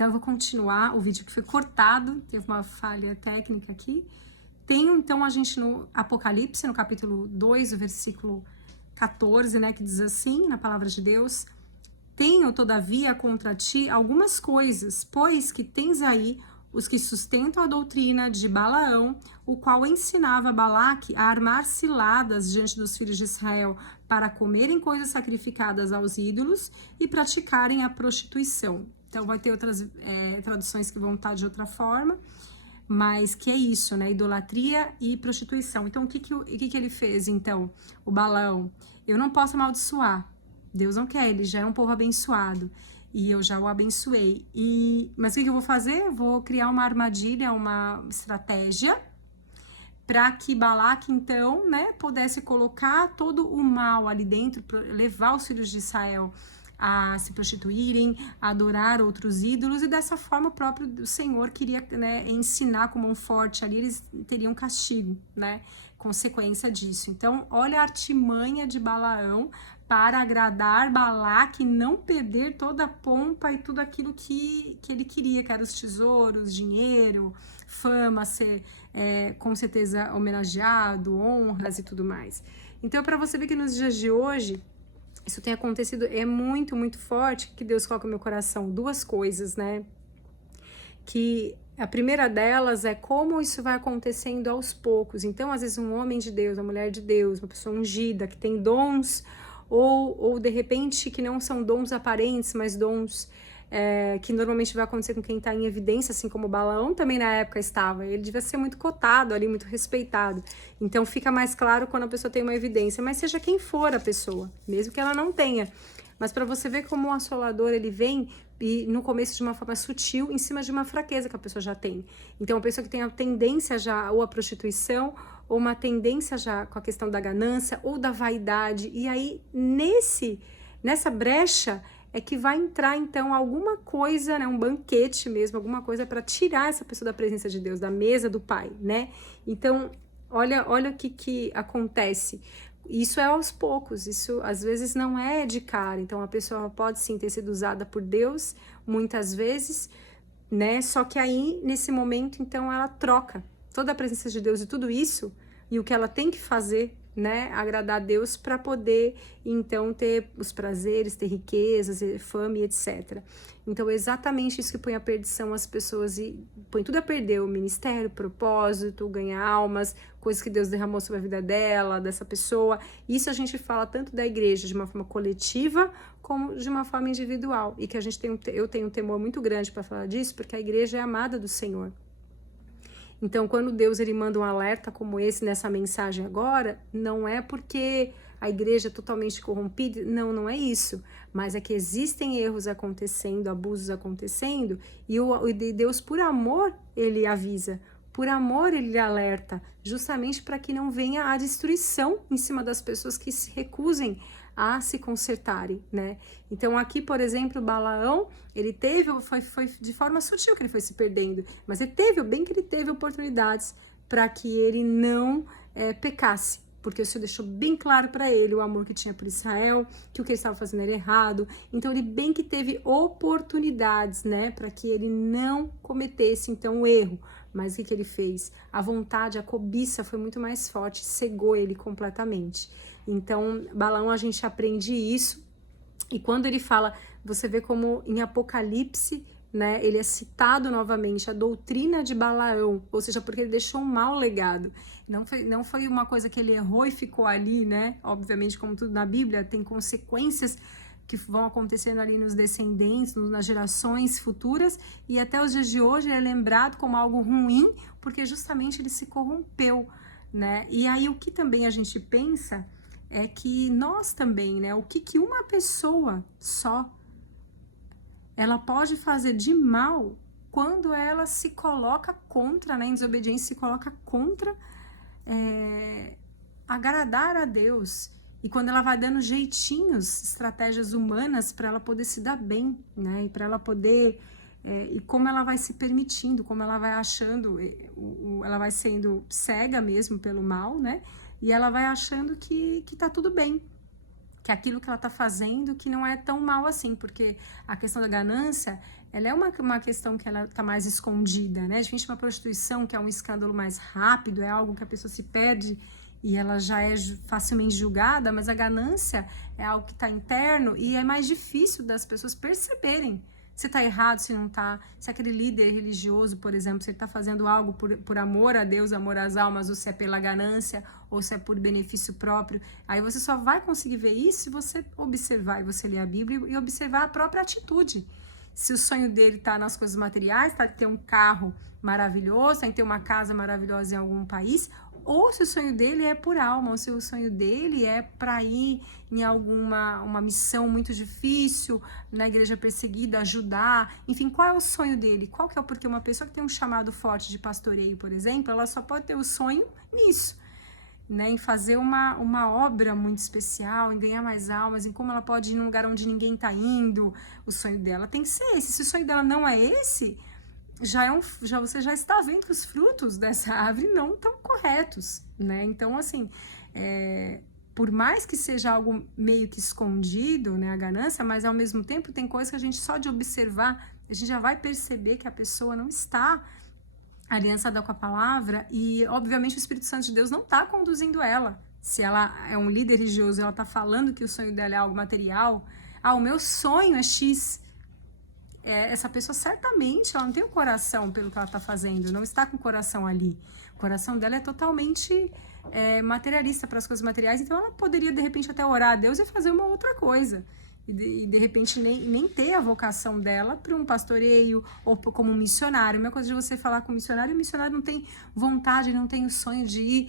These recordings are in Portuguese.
Então eu vou continuar o vídeo que foi cortado, teve uma falha técnica aqui. Tem então a gente no Apocalipse, no capítulo 2, o versículo 14, né, que diz assim, na palavra de Deus: tenho, todavia, contra ti algumas coisas, pois que tens aí os que sustentam a doutrina de Balaão, o qual ensinava Balaque a armar ciladas diante dos filhos de Israel para comerem coisas sacrificadas aos ídolos e praticarem a prostituição. Então vai ter outras traduções que vão estar de outra forma, mas que é isso, né? Idolatria e prostituição. Então o que ele fez, então, o Balaão? Eu não posso amaldiçoar. Deus não quer, ele já é um povo abençoado. E eu já o abençoei. Mas o que eu vou fazer? Eu vou criar uma armadilha, uma estratégia, para que Balaque, então, né, pudesse colocar todo o mal ali dentro, levar os filhos de Israel a se prostituírem, a adorar outros ídolos, e dessa forma o próprio Senhor queria, né, ensinar como um forte ali, eles teriam castigo, né, consequência disso. Então, olha a artimanha de Balaão para agradar Balaque, não perder toda a pompa e tudo aquilo que ele queria, que eram os tesouros, dinheiro, fama, ser com certeza homenageado, honras e tudo mais. Então, para você ver que nos dias de hoje, isso tem acontecido, é muito, muito forte, que Deus coloca no meu coração duas coisas, né? Que a primeira delas é como isso vai acontecendo aos poucos. Então, às vezes, um homem de Deus, uma mulher de Deus, uma pessoa ungida, que tem dons, ou de repente que não são dons aparentes, mas dons que normalmente vai acontecer com quem está em evidência, assim como o Balaão também na época estava. Ele devia ser muito cotado ali, muito respeitado. Então fica mais claro quando a pessoa tem uma evidência, mas seja quem for a pessoa, mesmo que ela não tenha. Mas para você ver como o assolador, ele vem e no começo de uma forma sutil, em cima de uma fraqueza que a pessoa já tem. Então a pessoa que tem a tendência já ou à prostituição, ou uma tendência já com a questão da ganância ou da vaidade, e aí nessa brecha é que vai entrar então alguma coisa, né, um banquete mesmo, alguma coisa para tirar essa pessoa da presença de Deus, da mesa do Pai, né? Então, olha o que acontece. Isso é aos poucos, isso às vezes não é de cara. Então a pessoa pode sim ter sido usada por Deus muitas vezes, né? Só que aí nesse momento então ela troca toda a presença de Deus e tudo isso, e o que ela tem que fazer, né, agradar a Deus para poder então ter os prazeres, ter riquezas, fama e etc. Então é exatamente isso que põe a perdição as pessoas e põe tudo a perder, o ministério, o propósito, ganhar almas, coisas que Deus derramou sobre a vida dela, dessa pessoa. Isso a gente fala tanto da igreja de uma forma coletiva como de uma forma individual, e que a gente eu tenho um temor muito grande para falar disso, porque a igreja é amada do Senhor. Então, quando Deus ele manda um alerta como esse nessa mensagem agora, não é porque a igreja é totalmente corrompida, não é isso, mas é que existem erros acontecendo, abusos acontecendo, e Deus, por amor, ele avisa, por amor, ele alerta, justamente para que não venha a destruição em cima das pessoas que se recusem a se consertarem, né? Então aqui, por exemplo, Balaão, ele foi de forma sutil que ele foi se perdendo, mas ele teve oportunidades para que ele não pecasse, porque o Senhor deixou bem claro para ele o amor que tinha por Israel, que o que ele estava fazendo era errado. Então ele bem que teve oportunidades, né, para que ele não cometesse então o erro. Mas o que ele fez? A vontade, a cobiça foi muito mais forte, cegou ele completamente. Então, Balaão, a gente aprende isso, e quando ele fala, você vê como em Apocalipse, né, ele é citado novamente, a doutrina de Balaão, ou seja, porque ele deixou um mau legado. Não foi uma coisa que ele errou e ficou ali, né? Obviamente, como tudo na Bíblia, tem consequências que vão acontecendo ali nos descendentes, nas gerações futuras, e até os dias de hoje ele é lembrado como algo ruim, porque justamente ele se corrompeu, né? E aí o que também a gente pensa é que nós também, né? O que uma pessoa só ela pode fazer de mal quando ela se coloca contra, né? Em desobediência, se coloca contra agradar a Deus. E quando ela vai dando jeitinhos, estratégias humanas para ela poder se dar bem, né? E para ela poder e como ela vai se permitindo, como ela vai achando, ela vai sendo cega mesmo pelo mal, né? E ela vai achando que tá tudo bem, que aquilo que ela tá fazendo que não é tão mal assim, porque a questão da ganância ela é uma questão que ela tá mais escondida, né? Diferente de uma prostituição, que é um escândalo mais rápido, é algo que a pessoa se perde e ela já é facilmente julgada, mas a ganância é algo que está interno e é mais difícil das pessoas perceberem se está errado, se não está, se aquele líder religioso, por exemplo, se ele está fazendo algo por amor a Deus, amor às almas, ou se é pela ganância, ou se é por benefício próprio. Aí você só vai conseguir ver isso se você observar, e você ler a Bíblia e observar a própria atitude. Se o sonho dele está nas coisas materiais, está em ter um carro maravilhoso, está em ter uma casa maravilhosa em algum país, ou se o sonho dele é por alma, ou se o sonho dele é para ir em uma missão muito difícil, na igreja perseguida, ajudar, enfim, qual é o sonho dele? Qual que é? Porque uma pessoa que tem um chamado forte de pastoreio, por exemplo, ela só pode ter o sonho nisso, né, em fazer uma obra muito especial, em ganhar mais almas, em como ela pode ir num lugar onde ninguém está indo. O sonho dela tem que ser esse. Se o sonho dela não é esse, você já está vendo que os frutos dessa árvore não estão corretos, né? Então, assim, por mais que seja algo meio que escondido, né, a ganância, mas ao mesmo tempo tem coisas que a gente só de observar, a gente já vai perceber que a pessoa não está aliançada com a palavra e, obviamente, o Espírito Santo de Deus não está conduzindo ela. Se ela é um líder religioso e ela está falando que o sonho dela é algo material, o meu sonho é X. Essa pessoa certamente ela não tem o coração pelo que ela está fazendo, não está com o coração ali. O coração dela é totalmente materialista para as coisas materiais, então ela poderia de repente até orar a Deus e fazer uma outra coisa. E de repente nem ter a vocação dela para um pastoreio ou como um missionário. A mesma coisa de você falar com um missionário, o missionário não tem vontade, não tem o sonho de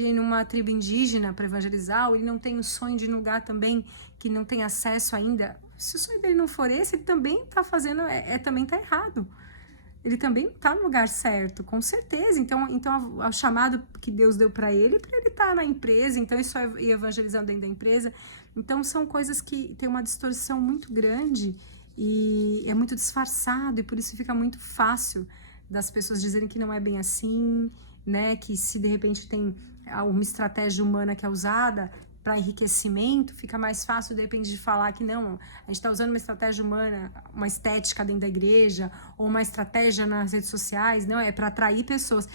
ir numa tribo indígena para evangelizar, ou ele não tem o sonho de ir num lugar também que não tem acesso ainda. Se o sonho dele não for esse, ele também está fazendo, também está errado. Ele também está no lugar certo, com certeza. Então o chamado que Deus deu para ele estar na empresa, então isso é evangelizar dentro da empresa. Então são coisas que tem uma distorção muito grande e é muito disfarçado, e por isso fica muito fácil das pessoas dizerem que não é bem assim, né? Que se de repente tem uma estratégia humana que é usada para enriquecimento, fica mais fácil, depende de falar que não, a gente está usando uma estratégia humana, uma estética dentro da igreja, ou uma estratégia nas redes sociais, não, é para atrair pessoas.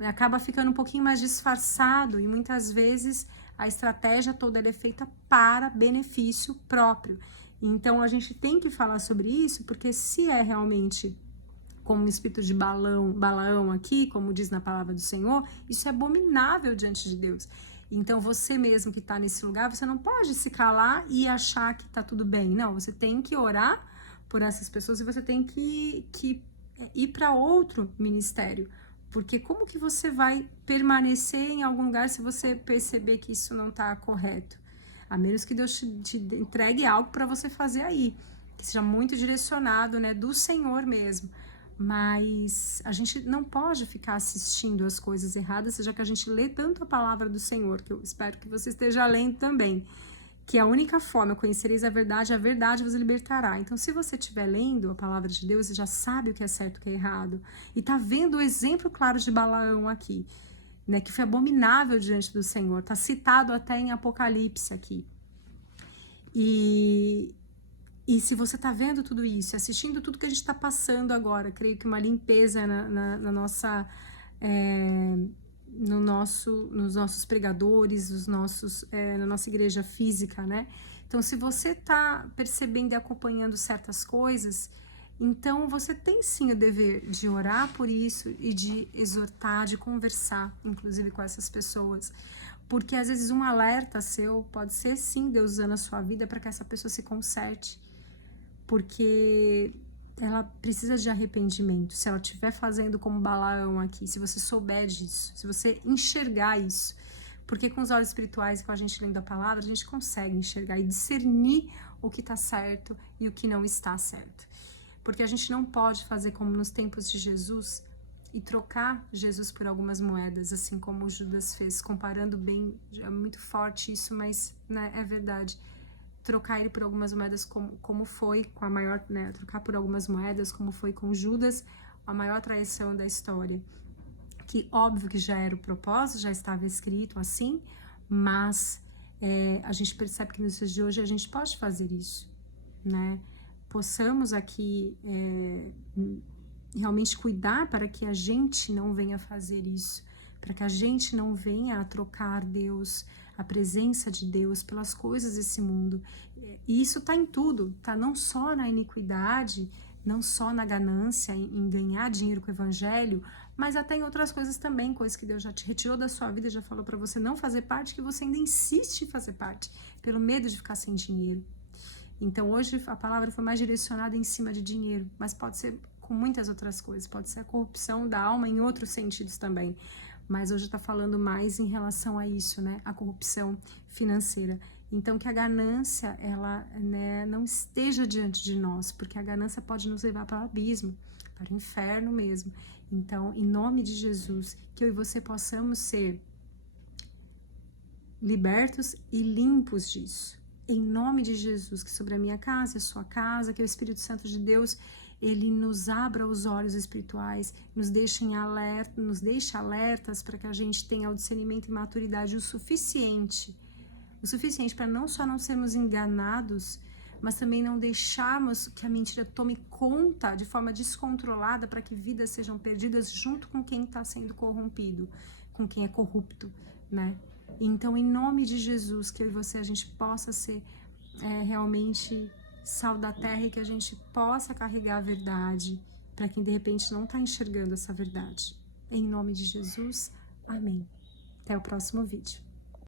Acaba ficando um pouquinho mais disfarçado e muitas vezes a estratégia toda é feita para benefício próprio. Então a gente tem que falar sobre isso, porque se é realmente como um espírito de Balaão aqui, como diz na palavra do Senhor, isso é abominável diante de Deus. Então, você mesmo que está nesse lugar, você não pode se calar e achar que está tudo bem. Não, você tem que orar por essas pessoas e você tem que ir para outro ministério. Porque como que você vai permanecer em algum lugar se você perceber que isso não está correto? A menos que Deus te entregue algo para você fazer aí, que seja muito direcionado, né, do Senhor mesmo. Mas a gente não pode ficar assistindo as coisas erradas, já que a gente lê tanto a palavra do Senhor, que eu espero que você esteja lendo também, que a única forma, conhecereis a verdade vos libertará. Então, se você estiver lendo a palavra de Deus, você já sabe o que é certo e o que é errado, e está vendo o exemplo claro de Balaão aqui, né, que foi abominável diante do Senhor, está citado até em Apocalipse aqui. E se você está vendo tudo isso, assistindo tudo que a gente está passando agora, creio que uma limpeza na nossa, nos nossos pregadores, na nossa igreja física, né? Então, se você está percebendo e acompanhando certas coisas, então você tem sim o dever de orar por isso e de exortar, de conversar, inclusive com essas pessoas. Porque às vezes um alerta seu pode ser sim Deus usando a sua vida para que essa pessoa se conserte. Porque ela precisa de arrependimento. Se ela estiver fazendo como Balaão aqui, se você souber disso, se você enxergar isso, porque com os olhos espirituais, com a gente lendo a palavra, a gente consegue enxergar e discernir o que está certo e o que não está certo. Porque a gente não pode fazer como nos tempos de Jesus e trocar Jesus por algumas moedas, assim como Judas fez, comparando bem, é muito forte isso, mas né, é verdade. Trocar ele por algumas moedas como foi com a maior, né, trocar por algumas moedas como foi com Judas, a maior traição da história, que óbvio que já era o propósito, já estava escrito assim, mas a gente percebe que nos dias de hoje a gente pode fazer isso, né, possamos aqui realmente cuidar para que a gente não venha fazer isso, para que a gente não venha a trocar Deus, a presença de Deus pelas coisas desse mundo. E isso está em tudo, tá? Não só na iniquidade, não só na ganância em ganhar dinheiro com o evangelho, mas até em outras coisas também, coisas que Deus já te retirou da sua vida, já falou para você não fazer parte, que você ainda insiste em fazer parte, pelo medo de ficar sem dinheiro. Então hoje a palavra foi mais direcionada em cima de dinheiro, mas pode ser com muitas outras coisas, pode ser a corrupção da alma em outros sentidos também. Mas hoje está falando mais em relação a isso, né? A corrupção financeira. Então, que a ganância, ela, né, não esteja diante de nós, porque a ganância pode nos levar para o abismo, para o inferno mesmo. Então, em nome de Jesus, que eu e você possamos ser libertos e limpos disso. Em nome de Jesus, que sobre a minha casa e a sua casa, que o Espírito Santo de Deus, ele nos abra os olhos espirituais, nos deixe alertas para que a gente tenha o discernimento e maturidade o suficiente para não só não sermos enganados, mas também não deixarmos que a mentira tome conta de forma descontrolada para que vidas sejam perdidas junto com quem está sendo corrompido, com quem é corrupto, né? Então, em nome de Jesus, que eu e você, a gente possa ser realmente sal da terra e que a gente possa carregar a verdade para quem de repente não está enxergando essa verdade. Em nome de Jesus, amém. Até o próximo vídeo.